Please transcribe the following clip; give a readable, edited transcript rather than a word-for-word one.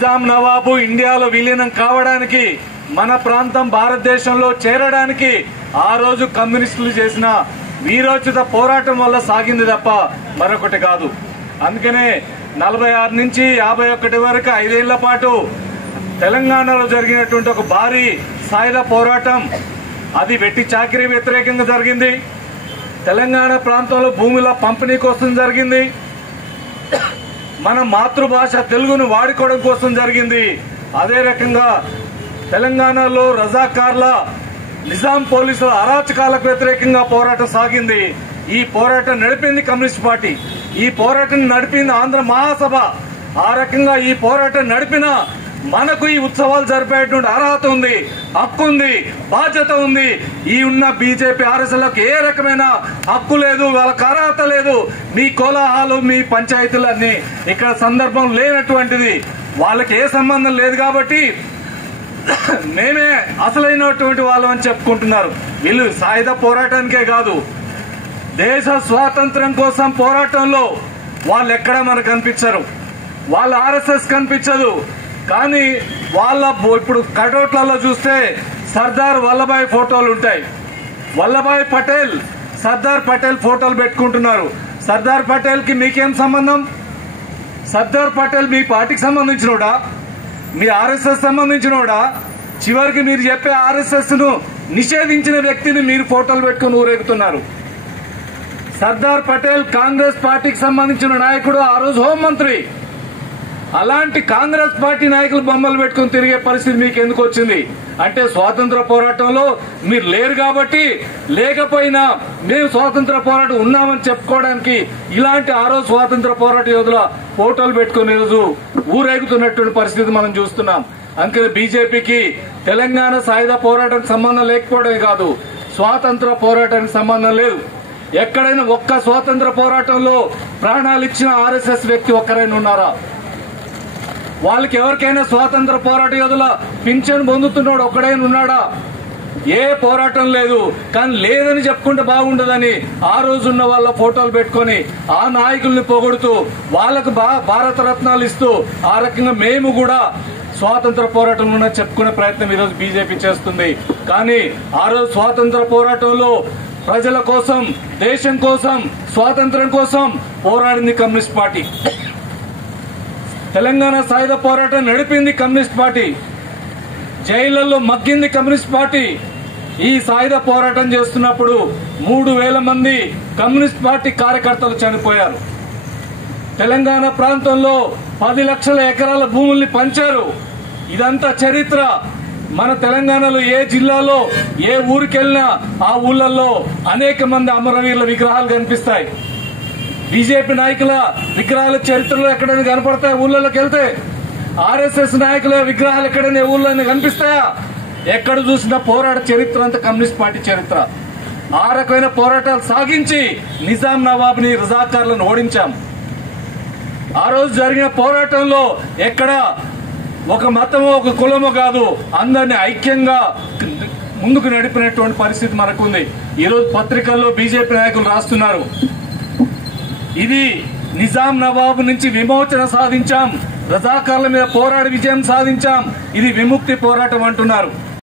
నిజాం నవాబు ఇండియాలో విలీనం కావడానికి, మన ప్రాంతం భారతదేశంలో చేరడానికి ఆ రోజు కమ్యూనిస్టులు చేసిన వీరోచిత పోరాటం వల్ల సాగింది తప్ప మరొకటి కాదు. అందుకనే 46 నుంచి 51 వరకు 5 ఏళ్ల పాటు తెలంగాణలో జరిగినటువంటి ఒక భారీ సాయుధ పోరాటం, అది వెట్టి చాకిరీ వ్యతిరేకంగా జరిగింది. తెలంగాణ ప్రాంతంలో భూముల పంపిణీ కోసం జరిగింది. మన మాతృభాష తెలుగును వాడుకోవడం కోసం జరిగింది. అదే రకంగా తెలంగాణలో రజాకార్ల, నిజాం పోలీసుల అరాచకాలకు వ్యతిరేకంగా పోరాటం సాగింది. ఈ పోరాటం నడిపింది కమ్యూనిస్ట్ పార్టీ, ఈ పోరాటం నడిపింది ఆంధ్ర మహాసభ. ఆ రకంగా ఈ పోరాటం నడిపిన మనకు ఈ ఉత్సవాలు జరిపేటువంటి అర్హత ఉంది, హక్కు ఉంది, బాధ్యత ఉంది. ఈ ఉన్న బీజేపీ ఆర్ఎస్ఎల్కి ఏ రకమైన హక్కు లేదు, వాళ్ళకి అర్హత లేదు. మీ కోలాహాలు, మీ పంచాయతీలన్నీ ఇక్కడ సందర్భం లేనటువంటిది, వాళ్ళకి ఏ సంబంధం లేదు. కాబట్టి మేమే అసలైనటువంటి వాళ్ళం అని చెప్పుకుంటున్నారు. వీళ్ళు సాయుధ పోరాటానికే కాదు, దేశ స్వాతంత్ర్యం కోసం పోరాటంలో వాళ్ళు ఎక్కడా మనకు కనిపించరు. వాళ్ళ ఆర్ఎస్ఎస్ కనిపించదు. కానీ వాళ్ళ ఇప్పుడు కటౌట్లలో చూస్తే సర్దార్ వల్లభాయ్ ఫోటోలు ఉంటాయి. వల్లభాయ్ పటేల్, సర్దార్ పటేల్ ఫోటోలు పెట్టుకుంటున్నారు. సర్దార్ పటేల్ కి మీకేం సంబంధం? సర్దార్ పటేల్ మీ పార్టీకి సంబంధించినోడా? మీ ఆర్ఎస్ఎస్ సంబంధించినోడా? చివరికి మీరు చెప్పే ఆర్ఎస్ఎస్ ను నిషేధించిన వ్యక్తిని మీరు ఫోటోలు పెట్టుకుని ఊరేగుతున్నారు. సర్దార్ పటేల్ కాంగ్రెస్ పార్టీకి సంబంధించిన నాయకుడు, ఆ రోజు హోంమంత్రి. అలాంటి కాంగ్రెస్ పార్టీ నాయకులు బొమ్మలు పెట్టుకుని తిరిగే పరిస్థితి మీకు ఎందుకు వచ్చింది? అంటే స్వాతంత్ర పోరాటంలో మీరు లేరు కాబట్టి, లేకపోయినా మేము స్వాతంత్ర పోరాటం ఉన్నామని చెప్పుకోవడానికి ఇలాంటి ఆ రోజు స్వాతంత్ర పోరాట యోధుల ఫోటోలు పెట్టుకునే రోజు ఊరేగుతున్నటువంటి పరిస్థితి మనం చూస్తున్నాం. అందుకని బీజేపీకి తెలంగాణ సాయుధ పోరాటానికి సంబంధం లేకపోవడమే కాదు, స్వాతంత్ర పోరాటానికి సంబంధం లేదు. ఎక్కడైనా ఒక్క స్వాతంత్ర పోరాటంలో ప్రాణాలు ఇచ్చిన ఆర్ఎస్ఎస్ వ్యక్తి ఒక్కరైనా ఉన్నారా? వాళ్ళకి ఎవరికైనా స్వాతంత్ర పోరాట యోధుల పింఛన్ పొందుతున్నాడు ఒక్కడైనా ఉన్నాడా? ఏ పోరాటం లేదు. కానీ లేదని చెప్పుకుంటే బాగుండదని ఆ రోజున్న వాళ్ళ ఫోటోలు పెట్టుకుని ఆ నాయకుల్ని పొగుడుతూ వాళ్ళకు భారత రత్నాలు ఇస్తూ ఆ రకంగా మేము కూడా స్వాతంత్ర పోరాటంలో చెప్పుకునే ప్రయత్నం ఈరోజు బీజేపీ చేస్తుంది. కానీ ఆ రోజు స్వాతంత్ర పోరాటంలో ప్రజల కోసం, దేశం కోసం, స్వాతంత్ర్యం కోసం పోరాడింది కమ్యూనిస్ట్ పార్టీ. తెలంగాణ సాయుధ పోరాటం నడిపింది కమ్యూనిస్ట్ పార్టీ. జైళ్లలో మగ్గింది కమ్యూనిస్ట్ పార్టీ. ఈ సాయుధ పోరాటం చేస్తున్నప్పుడు 3,000 మంది కమ్యూనిస్ట్ పార్టీ కార్యకర్తలు చనిపోయారు. తెలంగాణ ప్రాంతంలో 10 లక్షల ఎకరాల భూముల్ని పంచారు. ఇదంతా చరిత్ర. మన తెలంగాణలో ఏ జిల్లాలో, ఏ ఊరికెళ్ళినా ఆ ఊళ్ళల్లో అనేక మంది అమరవీరుల విగ్రహాలు కనిపిస్తాయి. బీజేపీ నాయకుల విగ్రహాల చరిత్రలో ఎక్కడైనా కనపడతాయి? ఊళ్ళలోకి వెళ్తే ఆర్ఎస్ఎస్ నాయకుల విగ్రహాలు ఎక్కడైనా ఊళ్ళో కనిపిస్తాయా? ఎక్కడ చూసినా పోరాట చరిత్ర అంతా కమ్యూనిస్ట్ పార్టీ చరిత్ర. ఆ రకమైన పోరాటాలు సాగించి నిజాం నవాబ్ని, రజాకార్లను ఓడించాం. ఆ రోజు జరిగిన పోరాటంలో ఎక్కడ ఒక మతమో ఒక కులమో కాదు, అందరినీ ఐక్యంగా ముందుకు నడిపినటువంటి పరిస్థితి మనకుంది. ఈరోజు పత్రికల్లో బీజేపీ నాయకులు రాస్తున్నారు, ఇది నిజాం నవాబు నుంచి విమోచన సాధించాం, రజాకార్ల మీద పోరాడి విజయం సాధించాం, ఇది విముక్తి పోరాటం అంటున్నారు.